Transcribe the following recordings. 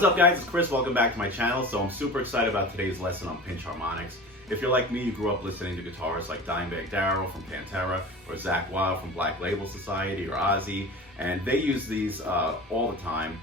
What's up guys, it's Chris, welcome back to my channel. So I'm super excited about today's lesson on pinch harmonics. If you're like me, you grew up listening to guitarists like Dimebag Darrell from Pantera, or Zakk Wylde from Black Label Society, or Ozzy, and they use these all the time.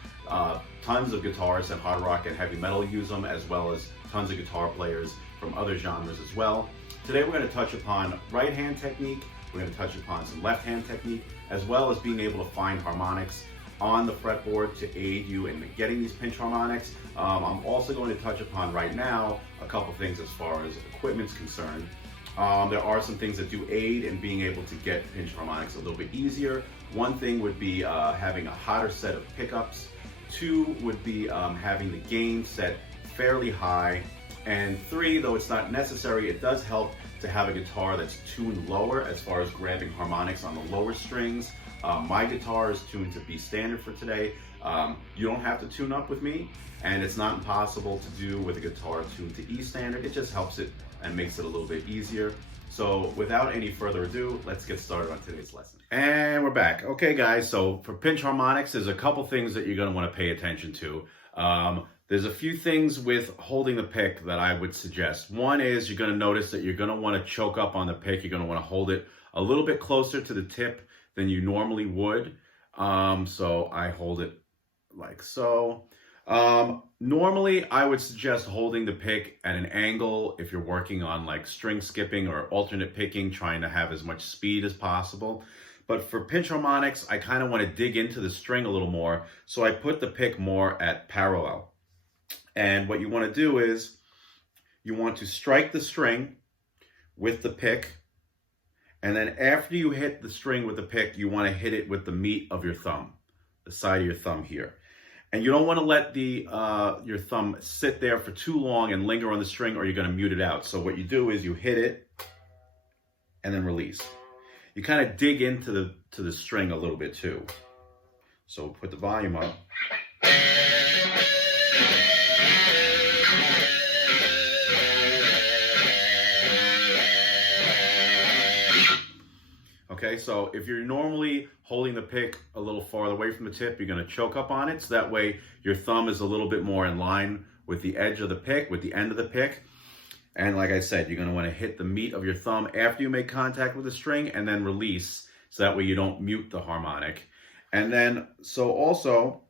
Tons of guitarists and hard rock and heavy metal use them, as well as tons of guitar players from other genres as well. Today we're going to touch upon right hand technique, we're going to touch upon some left hand technique, as well as being able to find harmonics on the fretboard to aid you in getting these pinch harmonics. I'm also going to touch upon right now a couple things as far as equipment's concerned. There are some things that do aid in being able to get pinch harmonics a little bit easier. One thing would be having a hotter set of pickups. Two would be having the gain set fairly high. And three, though it's not necessary, it does help to have a guitar that's tuned lower as far as grabbing harmonics on the lower strings. My guitar is tuned to B standard for today. You don't have to tune up with me, and it's not impossible to do with a guitar tuned to E standard. It just helps it and makes it a little bit easier. So without any further ado, let's get started on today's lesson. And we're back. Okay guys, so for pinch harmonics, there's a couple things that you're gonna wanna pay attention to. There's a few things with holding the pick that I would suggest. One is you're gonna notice that you're gonna wanna choke up on the pick. You're gonna wanna hold it a little bit closer to the tip than you normally would. So I hold it like so. Normally I would suggest holding the pick at an angle if you're working on like string skipping or alternate picking, trying to have as much speed as possible. But for pinch harmonics, I kind of want to dig into the string a little more. So I put the pick more at parallel. And what you want to do is you want to strike the string with the pick. And then after you hit the string with the pick, you want to hit it with the meat of your thumb, the side of your thumb here. And you don't want to let your thumb sit there for too long and linger on the string, or you're going to mute it out. So what you do is you hit it and then release. You kind of dig into the string a little bit too. So put the volume up. Okay, so if you're normally holding the pick a little farther away from the tip, you're going to choke up on it. So that way your thumb is a little bit more in line with the edge of the pick, with the end of the pick. And like I said, you're going to want to hit the meat of your thumb after you make contact with the string and then release. So that way you don't mute the harmonic. And then, so also,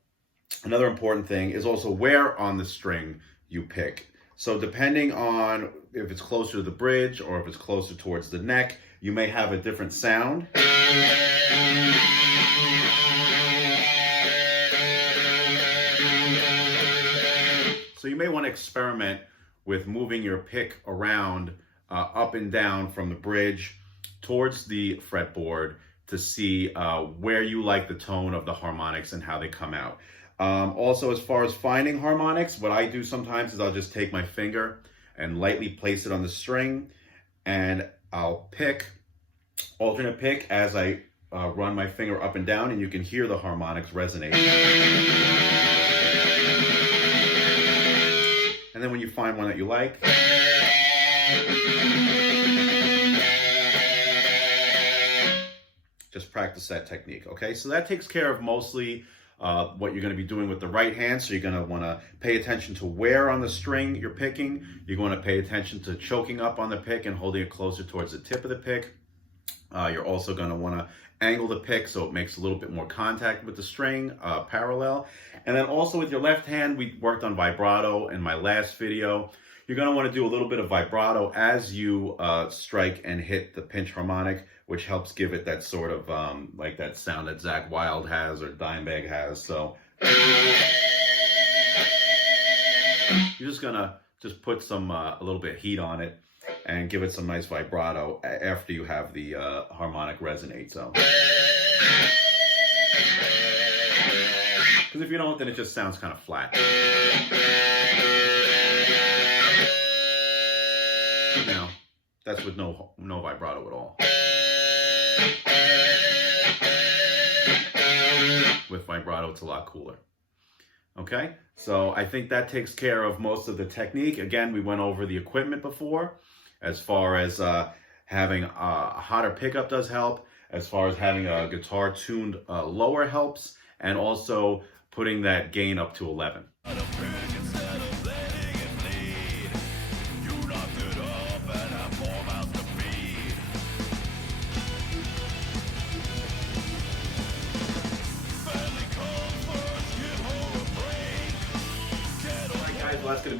another important thing is also where on the string you pick. So depending on if it's closer to the bridge or if it's closer towards the neck, you may have a different sound. So you may want to experiment with moving your pick around up and down from the bridge towards the fretboard to see where you like the tone of the harmonics and how they come out. Also, as far as finding harmonics, what I do sometimes is I'll just take my finger and lightly place it on the string, and I'll alternate pick as I run my finger up and down, and you can hear the harmonics resonate. And then when you find one that you like, just practice that technique, okay? So that takes care of mostly what you're going to be doing with the right hand. So you're going to want to pay attention to where on the string you're picking. You're going to pay attention to choking up on the pick and holding it closer towards the tip of the pick. You're also going to want to angle the pick so it makes a little bit more contact with the string, parallel. And then also with your left hand, we worked on vibrato in my last video. You're going to want to do a little bit of vibrato as you strike and hit the pinch harmonic, which helps give it that sort of like that sound that Zakk Wylde has or Dimebag has. So you're just going to put some a little bit of heat on it and give it some nice vibrato after you have the harmonic resonate. So, because if you don't, then it just sounds kind of flat. Now, that's with no vibrato at all. With vibrato, it's a lot cooler. Okay, so I think that takes care of most of the technique. Again, we went over the equipment before, as far as having a hotter pickup does help, as far as having a guitar tuned lower helps, and also putting that gain up to 11.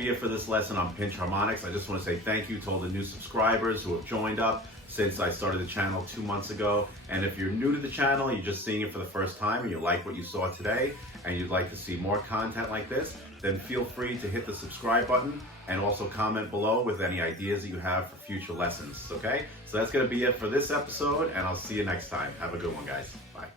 be it for this lesson on pinch harmonics. I just want to say thank you to all the new subscribers who have joined up since I started the channel 2 months ago. And if you're new to the channel, you're just seeing it for the first time, and you like what you saw today, and you'd like to see more content like this, then feel free to hit the subscribe button and also comment below with any ideas that you have for future lessons, okay? So that's gonna be it for this episode, and I'll see you next time. Have a good one, guys. Bye.